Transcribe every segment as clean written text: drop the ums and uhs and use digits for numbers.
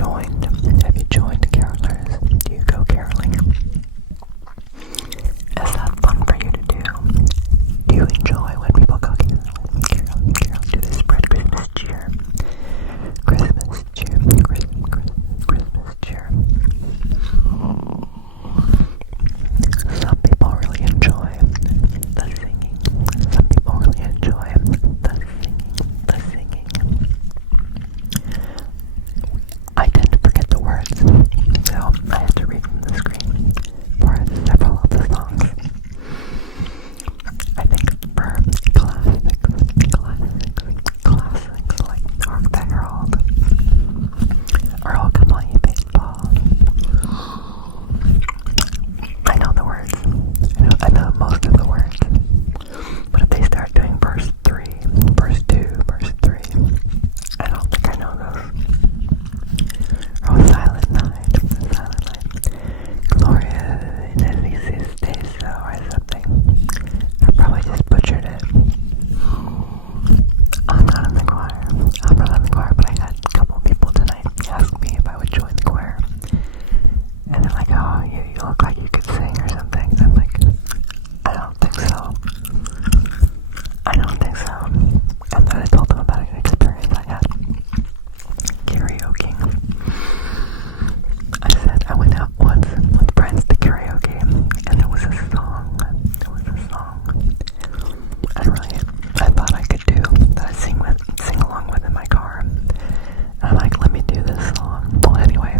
joined carolers? Do you go caroling? Is that fun for you to do? Do you enjoy when people go caroling? Do they spread Christmas cheer? Christmas cheer. Christmas cheer. Some people really enjoy the singing. Some people really enjoy the singing. I tend to forget the words, so I have to read from the screen for several of the songs. I think for classics like Hark the Herald, or Oh Come On You Baseball, I know the words. I know most of the words. But if they start doing verse 3, verse 2, verse 3, I don't think I know those. Oh, Silent Night, Gloria in Elise's Day So, or something. I probably just butchered it. I'm not in the choir, but I had a couple people tonight ask me if I would join the choir. And they're like, oh, you look like you could sing or something. I'm like, I don't think so. And then I told them about an experience I had karaoke. I said I went out once with friends to karaoke, and there was a song. I thought I could do that I sing along with in my car. And I'm like, let me do this song. Well, anyway,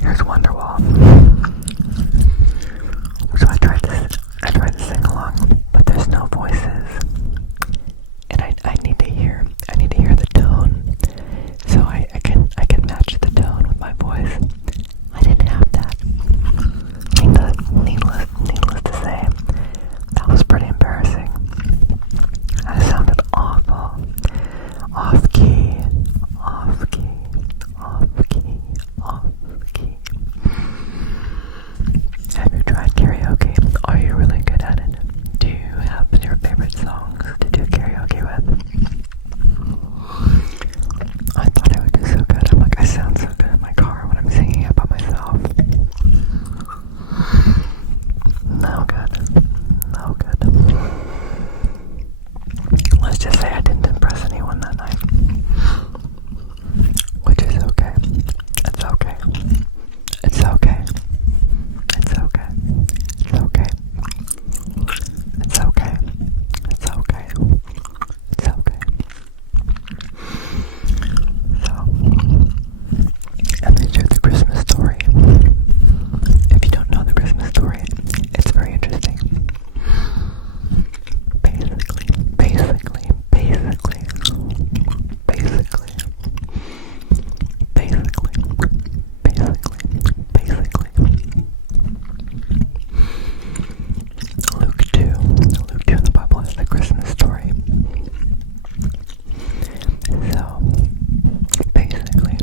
here's Wonderwall. So I tried to sing along, but there's no voices, and I need to hear the tone, so I can match the tone with my voice. I didn't have that. Needless to say, that was pretty embarrassing. I sounded awful, off key. Have you tried karaoke? Are you really good at it? Do you have your favorite songs to do karaoke with? I thought I would do so good. I'm like, I sound so good in my car when I'm singing it by myself. No good. Let's just say I didn't impress anyone that night. Which is okay. It's okay. It's okay. It's okay. It's okay. It's okay. It's okay. It's okay. So, and they share the Christmas story. If you don't know the Christmas story, it's very interesting. Basically, Luke 2 in the Bible is the Christmas story. So, basically,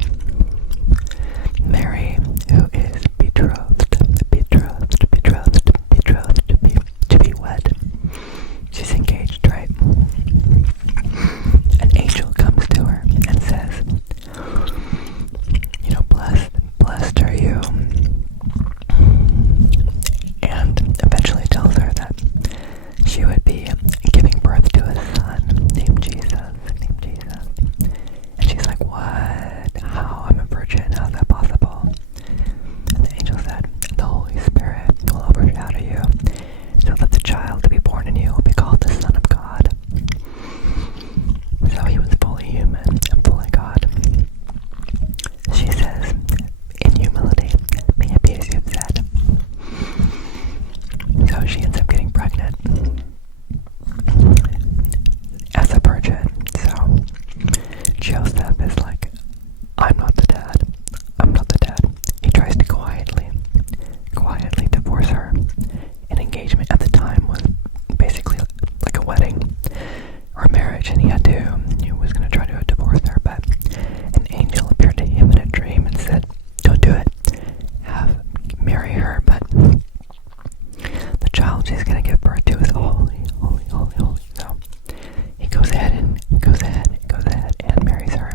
Mary, who is betrothed to be wed. She's engaged, right? An angel comes to her and says, blessed are you. And eventually tells her that she would be giving birth to a son named Jesus. And she's like, what? How? I'm a virgin. How's that possible? And the angel said, the Holy Spirit will overshadow you, so that the child to be born in you will be called the Son of God. So he was fully human and fully God. She says, in humility, may it be as you've said. So she ends up getting pregnant as a virgin. So Joseph is like, I'm not the dad. He tries to quietly divorce her. An engagement at the time was basically like a wedding or a marriage, and he was going to try to divorce her, but an angel appeared to him in a dream and said, don't do it. Marry her, but the child she's going to give birth to is holy. So he goes ahead and marries her.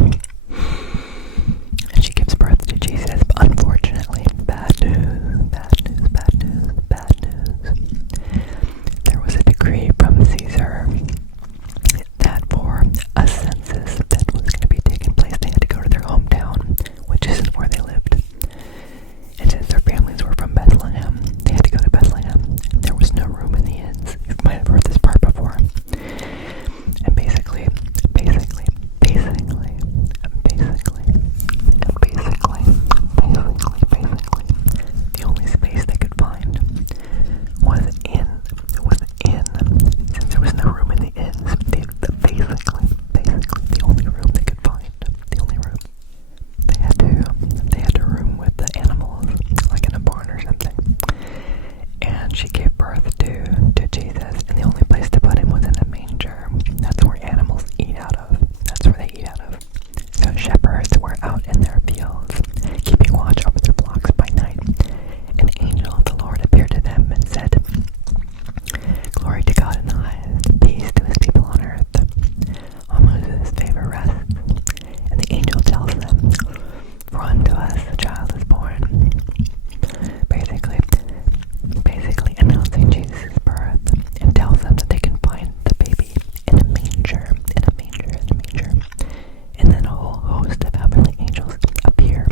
shepherds were out in their fields, keeping watch over their flocks by night. An angel of the Lord appeared to them and said, "Glory to God in the highest, peace to his people on earth." On whose favor rests. And the angel tells them, "For unto us a child is born." Basically announcing Jesus' birth, and tells them that they can find the baby in a manger. And then a whole host of heavenly angels appear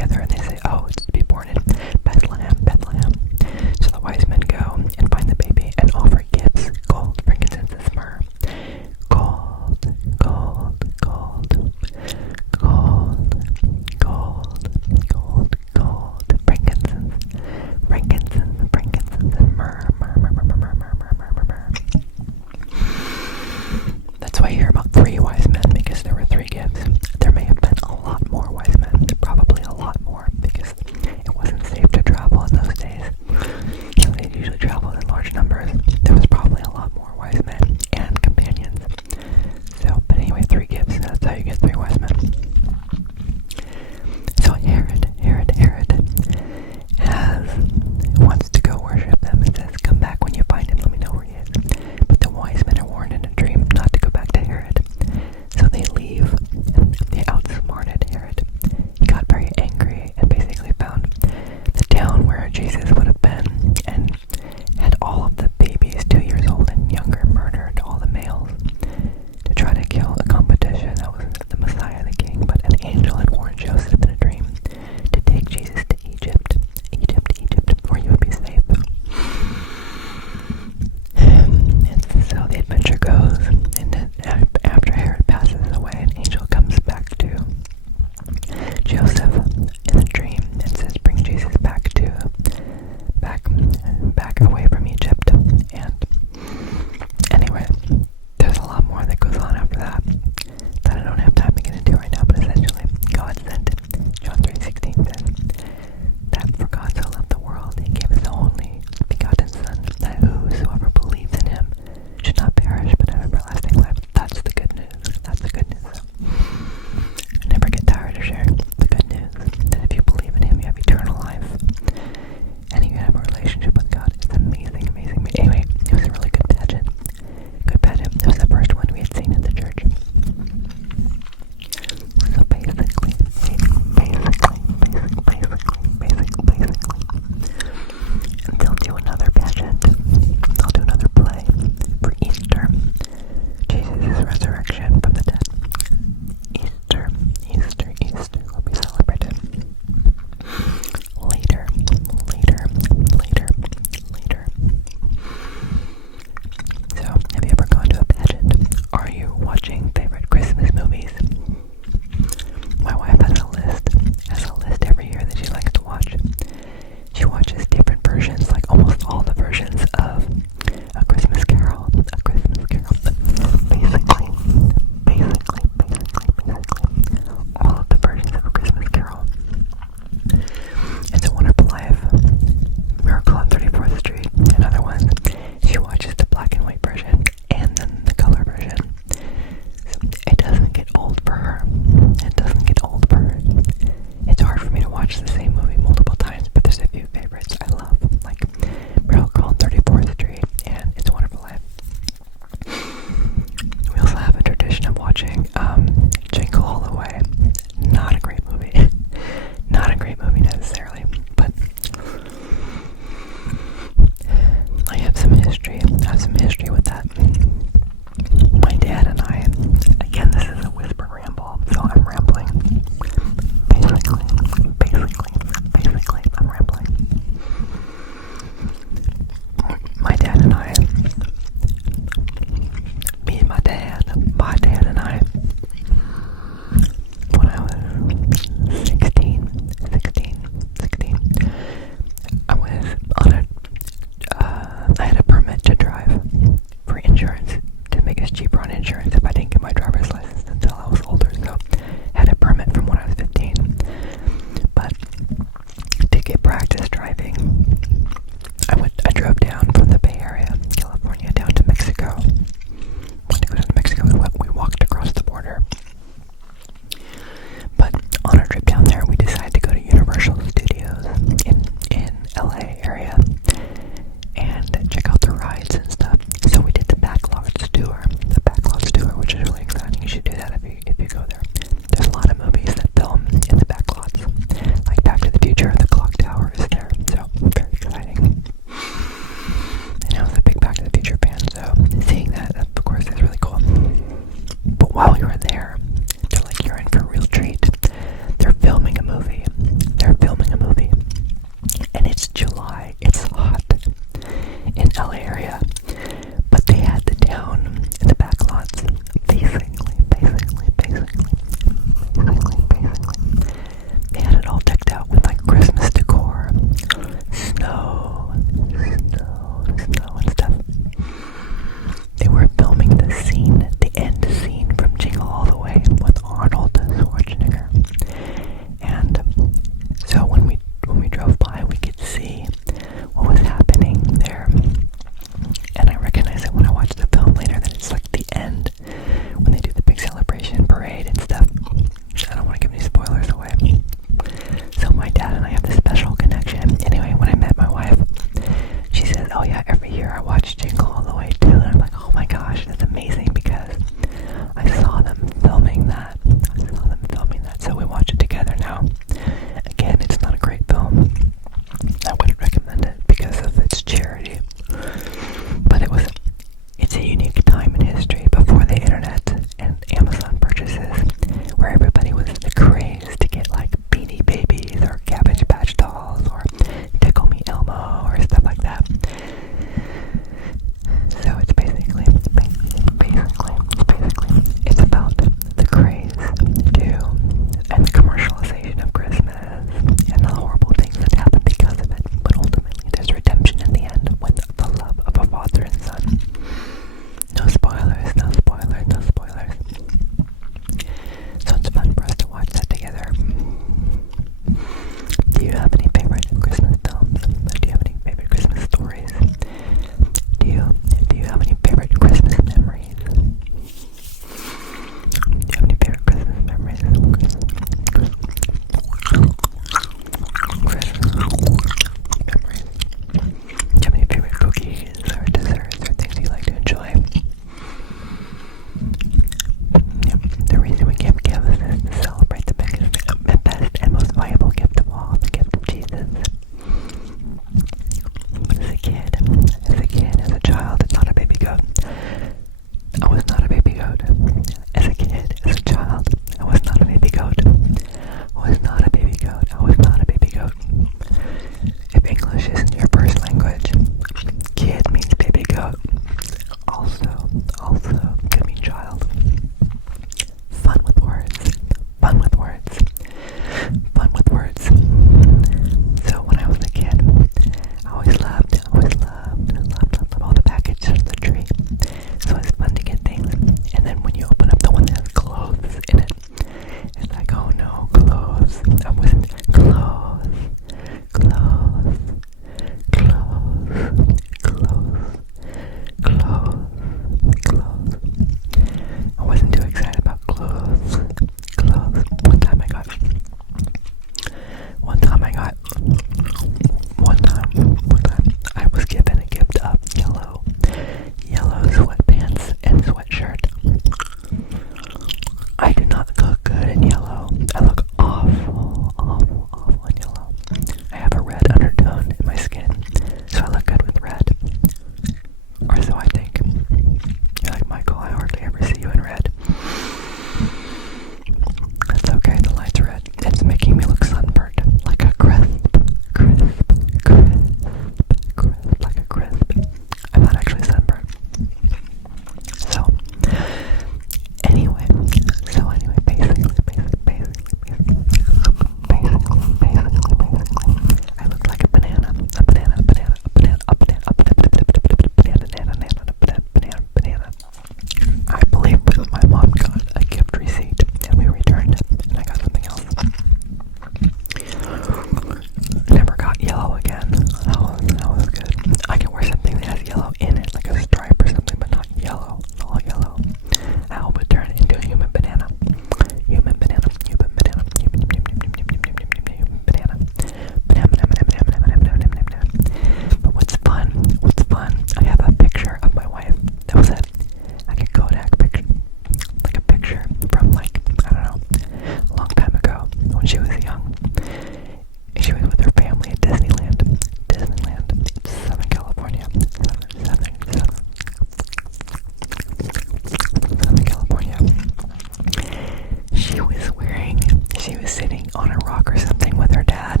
she was sitting on a rock or something with her dad,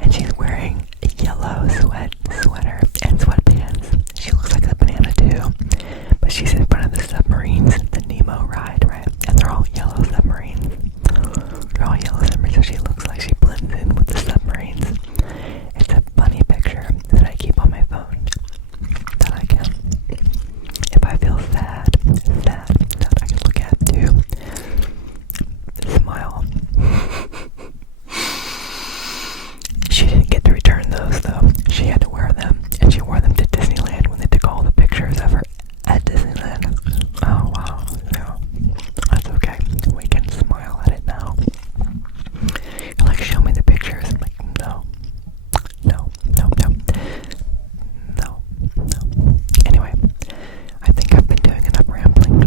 and she's wearing a yellow sweater and sweatpants. She looks like a banana too, but she's in front of the submarines, the Nemo ride, right? And they're all yellow submarines. They're all yellow submarines, so she looks like she blends in with the submarines. It's a funny picture that I keep on my phone that I can, if I feel sad, that I can look at too. Smile. She didn't get to return those though. She had to wear them, and she wore them to Disneyland when they took all the pictures of her at Disneyland. Oh wow, no, that's okay. We can smile at it now. You're like, show me the pictures. I'm like, no. Anyway, I think I've been doing enough rambling.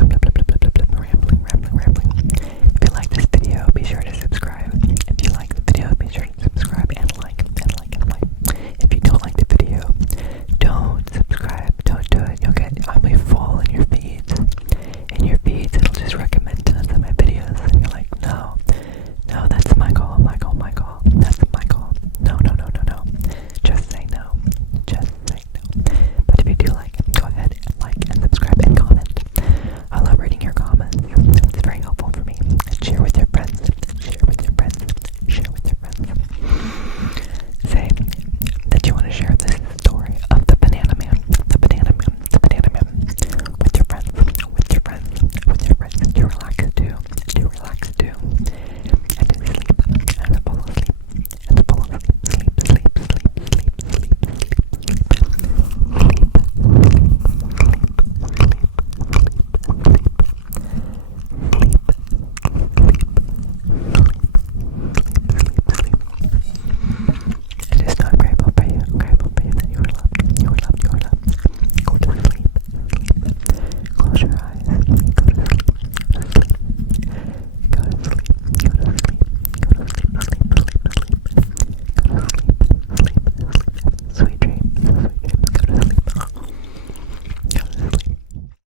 Rambling. If you like this video, be sure to subscribe. If you like the video, be sure to subscribe and like. If you don't like the video, don't subscribe. Don't do it. You'll be full in your feeds. It'll just recommend tons of my videos, and you're like, no, that's my goal. That's my goal. No. Just say no. But if you do like it, go ahead and like and subscribe and comment. I love reading your comments. It's very helpful for me. And share with your friends. Say that you want to share this story of the banana man, with your friends, to relax too.